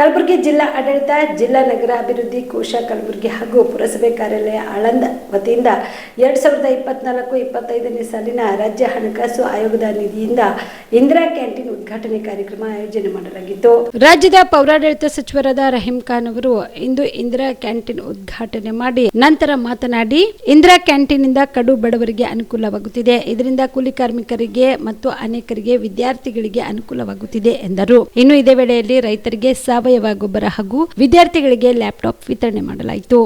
ಕಲಬುರಗಿ ಜಿಲ್ಲಾ ಆಡಳಿತ, ಜಿಲ್ಲಾ ನಗರ ಅಭಿವೃದ್ಧಿ ಕೋಶ ಕಲಬುರಗಿ ಹಾಗೂ ಪುರಸಭೆ ಕಾರ್ಯಾಲಯ ಆಳಂದ ವತಿಯಿಂದ ಎರಡ್ ಸಾವಿರದ ಇಪ್ಪತ್ನಾಲ್ಕು ಇಪ್ಪತ್ತೈದನೇ ಸಾಲಿನ ರಾಜ್ಯ ಹಣಕಾಸು ಆಯೋಗದ ನಿಧಿಯಿಂದ ಇಂದಿರಾ ಕ್ಯಾಂಟೀನ್ ಉದ್ಘಾಟನೆ ಕಾರ್ಯಕ್ರಮ ಆಯೋಜನೆ ಮಾಡಲಾಗಿತ್ತು. ರಾಜ್ಯದ ಪೌರಾಡಳಿತ ಸಚಿವರಾದ ರಹೀಂ ಖಾನ್ ಅವರು ಇಂದು ಇಂದಿರಾ ಕ್ಯಾಂಟೀನ್ ಉದ್ಘಾಟನೆ ಮಾಡಿ ನಂತರ ಮಾತನಾಡಿ, ಇಂದಿರಾ ಕ್ಯಾಂಟೀನ್ನಿಂದ ಕಡು ಬಡವರಿಗೆ ಅನುಕೂಲವಾಗುತ್ತಿದೆ. ಇದರಿಂದ ಕೂಲಿ ಕಾರ್ಮಿಕರಿಗೆ ಮತ್ತು ಅನೇಕರಿಗೆ ವಿದ್ಯಾರ್ಥಿಗಳಿಗೆ ಅನುಕೂಲವಾಗುತ್ತಿದೆ ಎಂದರು. ಇನ್ನು ಇದೇ ವೇಳೆಯಲ್ಲಿ ರೈತರಿಗೆ ಸಾವಯವ ಗೊಬ್ಬರ ಹಾಗೂ ವಿದ್ಯಾರ್ಥಿಗಳಿಗೆ ಲ್ಯಾಪ್ಟಾಪ್ ವಿತರಣೆ ಮಾಡಲಾಯಿತು.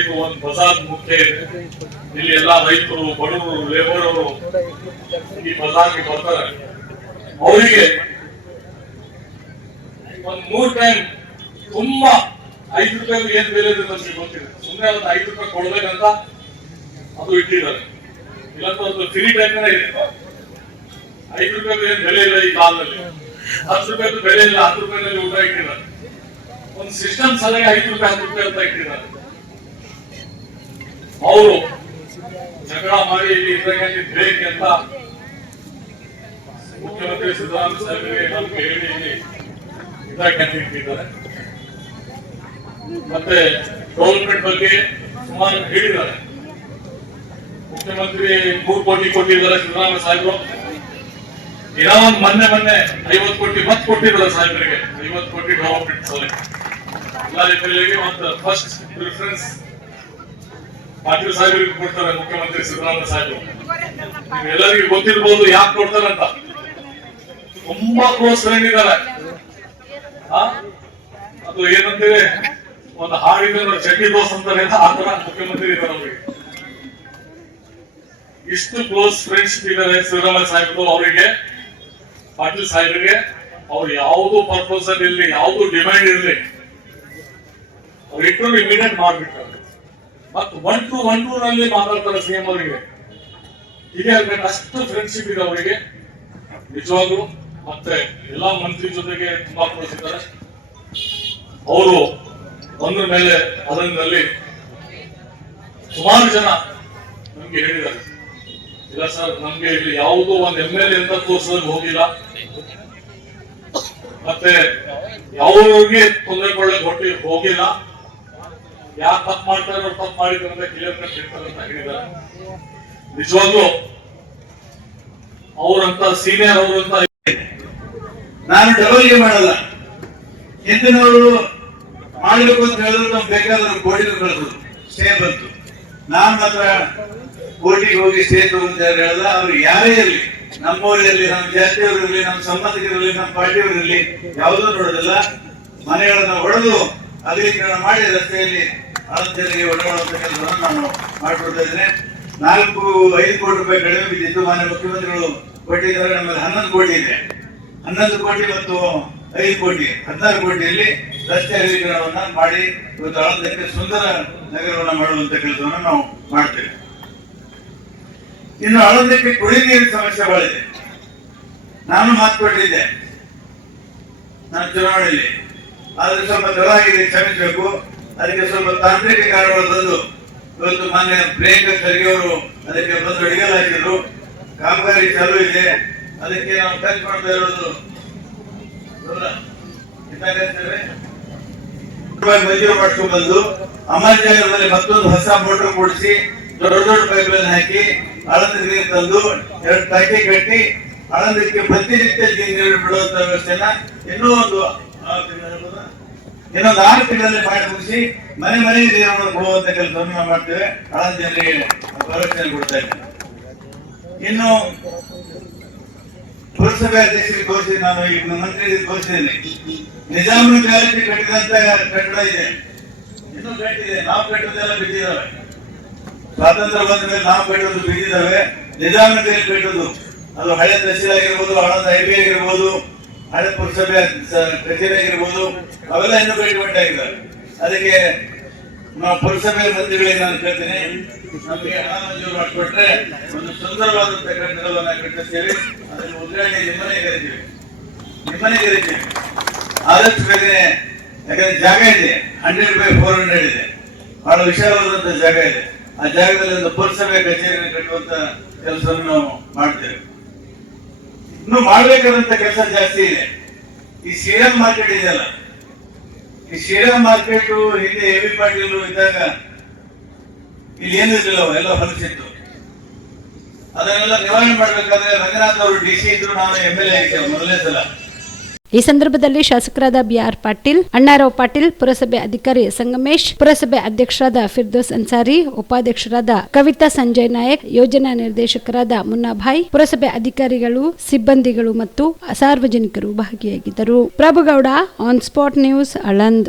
ಇದು ಒಂದು ಬಜಾರ್ ಮುಖ್ಯ ಇದೆ. ಇಲ್ಲಿ ಎಲ್ಲಾ ರೈತರು, ಬಡವರು ಲೇಬರ್ ಈ ಬಜಾರ್ಗೆ ಬರ್ತಾರೆ. ಅವರಿಗೆ ಒಂದ್ ಮೂರ್ ಟೈಮ್ ತುಂಬಾ ಐದು ರೂಪಾಯಿ ಏನ್ ಬೆಲೆ ಇದೆ ನಮ್ಗೆ ಗೊತ್ತಿದೆ. ಸುಮ್ಮನೆ ಒಂದು ಐದು ರೂಪಾಯಿ ಕೊಡ್ಬೇಕಂತ ಅದು ಇಟ್ಟಿದ್ದಾರೆ. ಒಂದು ಫ್ರೀ ಟೈಮ್ ಇದೆ ಐದು ರೂಪಾಯಿ ಬೆಲೆ ಇಲ್ಲ ಈ ಕಾಲದಲ್ಲಿ. ಹತ್ತು ರೂಪಾಯಿ ಬೆಲೆ ಇಲ್ಲ, ಹತ್ತು ರೂಪಾಯಿನಲ್ಲಿ ಊಟ ಇಟ್ಟಿದ್ದಾರೆ ಒಂದು ಸಿಸ್ಟಮ್ ಸಲಹೆ ಐದು ರೂಪಾಯಿ, ಹತ್ತು ರೂಪಾಯಿ ಅಂತ ಇಟ್ಟಿದ್ದಾರೆ ಅವರು ಜಗಳ ಮಾಡಿ ಇಲ್ಲಿ ಬೇಕು ಅಂತ ಮುಖ್ಯಮಂತ್ರಿ ಸಿದ್ದರಾಮಯ್ಯ ಸಾಹೇಬರಿಗೆ ನಮ್ಗೆ ಹೇಳಿ ಇಲ್ಲಿ ಇಟ್ಟಿದ್ದಾರೆ. ಮತ್ತೆ ಗೌರ್ಮೆಂಟ್ ಬಗ್ಗೆ ಸುಮಾರು ಹೇಳಿದ್ದಾರೆ. ಮುಖ್ಯಮಂತ್ರಿ ಮೂರು ಕೋಟಿ ಕೊಟ್ಟಿದ್ದಾರೆ ಸಿದ್ದರಾಮಯ್ಯ ಸಾಹೇಬರು. ಏನೋ ಒಂದ್ ಮೊನ್ನೆ ಮೊನ್ನೆ ಐವತ್ ಕೋಟಿ ಮತ್ತೆ ಕೊಟ್ಟಿದ್ದಾರೆ ಸಾಹೇಬರಿಗೆ. ಐವತ್ತು ಕೋಟಿ ಡೆವಲಪ್ಮೆಂಟ್ ಸಲಹೆ ಎಲ್ಲ ಫಸ್ಟ್ ಪ್ರಿಫರೆನ್ಸ್ ಪಾಟೀಲ್ ಸಾಹೇಬರಿಗೆ ಕೊಡ್ತಾರೆ ಮುಖ್ಯಮಂತ್ರಿ ಸಿದ್ದರಾಮಯ್ಯ ಸಾಹೇಬರು. ಎಲ್ಲರಿಗೂ ಗೊತ್ತಿರ್ಬೋದು ಯಾಕೆ ಕೊಡ್ತಾರೆ ಅಂತ. ತುಂಬಾ ಕ್ಲೋಸ್ ಫ್ರೆಂಡ್ ಇದ್ದಾರೆ? ಅದು ಏನಂತೀವಿ ಒಂದು ಹಾಡಿದ ಚಟ್ನಿ ದೋಸ್ ಅಂತಾರೆ. ಆ ತರ ಮುಖ್ಯಮಂತ್ರಿ ಇದ್ದಾರೆ ಅವರಿಗೆ. ಇಷ್ಟು ಕ್ಲೋಸ್ ಫ್ರೆಂಡ್ಶಿಪ್ ಇದ್ದಾರೆ ಸಿದ್ದರಾಮಯ್ಯ ಸಾಹೇಬ್ರು ಅವರಿಗೆ, ಪಾಟೀಲ್ ಸಾಹೇಬ್ರಿಗೆ. ಅವ್ರು ಯಾವುದು ಪರ್ಪೋಸಲ್ ಇರಲಿ, ಯಾವುದು ಡಿಮ್ಯಾಂಡ್ ಇರಲಿ ಅವ್ರು ಇಟ್ಟು ಇಮಿಡಿಯೇಟ್ ಮಾಡ್ಬಿಡ್ತಾರೆ ಮತ್ತು ಒನ್ ಟು ಒನ್ ಟೂ ನಲ್ಲಿ ಮಾತಾಡ್ತಾರೆ ಸಿಎಂ ಅವರಿಗೆ. ಹೀಗೆ ಆಗ್ಬೇಕು, ಅಷ್ಟು ಫ್ರೆಂಡ್ಶಿಪ್ ಇದೆ ಅವರಿಗೆ. ನಿಜವಾಗ್ಲು, ಮತ್ತೆ ಎಲ್ಲಾ ಮಂತ್ರಿ ಜೊತೆಗೆ ತುಂಬಾ ಕ್ಲೋಸ್ ಇದ್ದಾರೆ. ಅವರು ಬಂದ ಮೇಲೆ ಅದರಲ್ಲಿ ಸುಮಾರು ಜನ ನಮ್ಗೆ ಹೇಳಿದ್ದಾರೆ. ಇಲ್ಲ ಸರ್, ನಮ್ಗೆ ಇಲ್ಲಿ ಯಾವುದೋ ಒಂದು ಎಂ ಎಲ್ ಎ ಅಂತ ತೋರ್ಸೋದಕ್ಕೆ ಹೋಗಿಲ್ಲ. ಮತ್ತೆ ಯಾವ್ರಿಗೆ ತೊಂದರೆ ಕೊಡಕ್ಕೆ ಹೊಟ್ಟಿ ಹೋಗಿಲ್ಲ. ಯಾರು ತಪ್ಪು ಮಾಡ್ತಾರೆ ಅವ್ರು ತಪ್ಪು ಮಾಡಿದ್ರು ಅಂತ ಕ್ಲಿಯರ್ ಕಟ್ ಇರ್ತಾರೆ ಅಂತ ಹೇಳಿದ್ದಾರೆ. ನಿಜವಾಗ್ಲೂ ಅವ್ರಂತ ಸೀನಿಯರ್ ಅವರಂತ ನಾನು ಡಬಲ್ಗೆ ಮಾಡಲ್ಲ. ಹಿಂದಿನವರು ಮಾಡಬೇಕು ಅಂತ ಹೇಳಿದ್ರು, ನಮ್ಗೆ ಬೇಕಾದ್ರೆ ಕೋಟಿಗೆ ಕಳೆದ್ರು ಸ್ಟೇ ಬಂತು. ನಾನ್ ಮಾತ್ರ ಕೋಟಿಗೆ ಹೋಗಿ ಸೇತು ಅಂತ ಹೇಳಲ್ಲ ಅವ್ರು ಯಾರೇ ಇರಲಿ ನಮ್ಮವರಿರಲಿ ನಮ್ಮ ಜಾತಿಯವರಿರಲಿ, ನಮ್ಮ ಸಂಬಂಧಿಕರಲ್ಲಿ ನಮ್ಮ ಪಾರ್ಟಿಯವರಿರಲಿ, ಯಾವುದೂ ನೋಡೋದಿಲ್ಲ. ಮನೆಗಳನ್ನು ಹೊಡೆದು ಅಗಲೀಕರಣ ಮಾಡಿ ರಸ್ತೆಯಲ್ಲಿ ಆಳಂತರಿಗೆ ಒಳಗೊಳ್ಳುವಂತ ಕೆಲಸವನ್ನು ನಾನು ಮಾಡ್ಕೊಡ್ತಾ ಇದ್ದೇನೆ. ನಾಲ್ಕು, ಐದು ಕೋಟಿ ರೂಪಾಯಿ ಕಡಿಮೆ ಬಿದ್ದಿತ್ತು ಮಾನ್ಯ ಮುಖ್ಯಮಂತ್ರಿಗಳು ಕೊಟ್ಟಿದ್ದಾರೆ. ನಮ್ಮಲ್ಲಿ ಹನ್ನೊಂದು ಕೋಟಿ ಇದೆ. ಹನ್ನೊಂದು ಕೋಟಿ ಮತ್ತು ಐದು ಕೋಟಿ, ಹದಿನಾರು ಕೋಟಿಯಲ್ಲಿ ರಸ್ತೆ ಅಗಲೀಕರಣವನ್ನ ಮಾಡಿ ಇವತ್ತು ಆಳಂದಕ್ಕೆ ಸುಂದರ ನಗರವನ್ನ ಮಾಡುವಂತ ಕೆಲಸವನ್ನು ನಾವು ಮಾಡ್ತೇವೆ. ಇನ್ನು ಆಳಂದಕ್ಕೆ ಕುಡಿ ನೀರಿನ ಸಮಸ್ಯೆ ಬಹಳ ಇದೆ. ನಾನು ಮಾತು ಕೊಟ್ಟಿದ್ದೆ ನಾನು ಚುನಾವಣೆಯಲ್ಲಿ. ಆದ್ರೆ ಸ್ವಲ್ಪ ಆಗಿದೆ ಕ್ಷಮಿಸಬೇಕು. ಅದಕ್ಕೆ ಸ್ವಲ್ಪ ತಾಂತ್ರಿಕ ಕಾರಣಗಳು ಬಂದು ಇವತ್ತು ಮಾನ್ಯ ಬ್ರೇಕ್ ಖರ್ಗೆ ಅದಕ್ಕೆ ಬಂದು ಅಡಿಗಲಾಗಿದ್ರು ಕಾಮಗಾರಿ ಚಾಲೂ ಇದೆ. ಅದಕ್ಕೆ ನಾವು ಖರ್ಚು ಮಾಡ್ತಾ ಇರೋದು ಮಂಜೂರು ಮಾಡ್ಕೊಂಡು ಬಂದು ಅಮರಜನಗರದಲ್ಲಿ ಮತ್ತೊಂದು ಹೊಸ ಮೋಟರ್ ಕೂಡಿಸಿ ದೊಡ್ಡ ದೊಡ್ಡ ಪೈಪ್ ಲೈನ್ ಹಾಕಿ ಅಳಂದ ನೀರು ತಂದು ಎರಡು ಟಾಕಿ ಕಟ್ಟಿ ಆಳಂದಕ್ಕೆ ಪ್ರತಿನಿತ್ಯ ನೀರು ಬಿಡುವಂತ ವ್ಯವಸ್ಥೆನ ಇನ್ನೂ ಒಂದು? ಇನ್ನೊಂದು ಆರು ತಿಂಗಳಲ್ಲಿ ಮಾಡಿ ಮುಗಿಸಿ ಮನೆ ಮನೆಗೆ ನೀರನ್ನು ಕೊಡುವಂತ ಕೆಲಸವನ್ನು ನಾವು ಮಾಡ್ತೇವೆ. ಆಳಂದ ಜನರಿಗೆ ಭರವಸೆ ಕೊಡ್ತಾ ಇದ್ದೇವೆ ಇನ್ನು ಪುರಸಭೆ ಅಧ್ಯಕ್ಷರಿಗೆ ತೋರಿಸಿ ನಾನು ಈಗ ಮಂತ್ರಿ ತೋರಿಸಿದ್ದೇನೆ. ನಿಜಾಮನ ಕಾಲಕ್ಕೆ ಕಟ್ಟಿದಂತ ಕಟ್ಟಡ ಇದೆ. ಇನ್ನೂ ಕಟ್ಟಿದೆ ನಾವು ಕಟ್ಟೋದೆಲ್ಲ ಬಿದ್ದಿದ್ದಾವೆ ಸ್ವಾತಂತ್ರ್ಯ ಬಂದ ಮೇಲೆ ನಾವು ಕಟ್ಟೋದು ಬಿದ್ದಿದ್ದಾವೆ ನಿಜಾಮನ ಕಟ್ಟೋದು. ಅದು ಹಳೆ ತಹಸೀಲ್ ಆಗಿರ್ಬೋದು ಹಳದ ಐಬಿ ಆಗಿರ್ಬೋದು, ಹಳೆ ಪುರಸಭೆ ಕಚೇರಿ ಆಗಿರ್ಬೋದು ಅವೆಲ್ಲ ಇನ್ನೂ ಕಟ್ಟಿಬಿಟ್ಟು ಆಗಿದ್ದಾವೆ. ಅದಕ್ಕೆ ನಾವು ಪುರಸಭೆ ಮಂತ್ರಿಗಳಿಗೆ ನಾನು ಕೇಳ್ತೀನಿ. ನಮಗೆ ಹಣ ಮಂಜೂರು ಮಾಡಿಕೊಟ್ರೆ ಒಂದು ಸುಂದರವಾದಂತ ಕಟ್ಟಡವನ್ನ ಕಟ್ಟಿಸ್ತೇವೆ. ಅದನ್ನು ಉದ್ಘಾಟನೆ ನಿಮ್ಮನೆ ಕರಿತೀವಿ. ನಿಮ್ಮನೆ ಕರಿತೀವಿ. ಆದಷ್ಟು ಬೇಗನೆ ಯಾಕಂದ್ರೆ ಜಾಗ ಇದೆ ಹಂಡ್ರೆಡ್ ಬೈ ಫೋರ್ ಹಂಡ್ರೆಡ್ ಇದೆ. ಬಹಳ ವಿಶಾಲವಾದಂತ ಜಾಗ ಇದೆ. ಆ ಜಾಗದಲ್ಲಿ ಒಂದು ಪುರಸಭೆ ಕಚೇರಿಯನ್ನು ಕಟ್ಟುವಂತ ಕೆಲಸವನ್ನು ನಾವು ಮಾಡ್ತೇವೆ. ಇನ್ನು ಮಾಡ್ಬೇಕಾದಂತ ಕೆಲಸ ಜಾಸ್ತಿ ಇದೆ. ಈ ಶ್ರೀರಾಮ್ ಮಾರ್ಕೆಟ್ ಇದೆಯಲ್ಲ ಈ ಶ್ರೀರಾಮ್ ಮಾರ್ಕೆಟ್ ಹಿಂದೆ ಎ ಬಿ ಪಾಟೀಲ್ ಇದ್ದಾಗ ಇಲ್ಲಿ ಏನು ಇರಲಿಲ್ಲ, ಎಲ್ಲ ಹೊಲಸಿತ್ತು ಅದನ್ನೆಲ್ಲ ನಿವಾರಣೆ ಮಾಡ್ಬೇಕಾದ್ರೆ ರಂಗನಾಥ್ ಅವರು ಡಿ ಸಿ ಇದ್ರು, ನಾನು ಎಂ ಎಲ್ ಎ ಮೊದಲನೇ ಸಲ. ಈ ಸಂದರ್ಭದಲ್ಲಿ ಶಾಸಕರಾದ ಬಿಆರ್ ಪಾಟೀಲ್, ಅಣ್ಣಾರಾವ್ ಪಾಟೀಲ್, ಪುರಸಭೆ ಅಧಿಕಾರಿ ಸಂಗಮೇಶ್, ಪುರಸಭೆ ಅಧ್ಯಕ್ಷರಾದ ಫಿರ್ದೋಸ್ ಅನ್ಸಾರಿ, ಉಪಾಧ್ಯಕ್ಷರಾದ ಕವಿತಾ ಸಂಜಯ್ ನಾಯಕ್, ಯೋಜನಾ ನಿರ್ದೇಶಕರಾದ ಮುನ್ನಾಭಾಯ್, ಪುರಸಭೆ ಅಧಿಕಾರಿಗಳು, ಸಿಬ್ಬಂದಿಗಳು ಮತ್ತು ಸಾರ್ವಜನಿಕರು ಭಾಗಿಯಾಗಿದ್ದರು. Prabhugouda on spot news Aland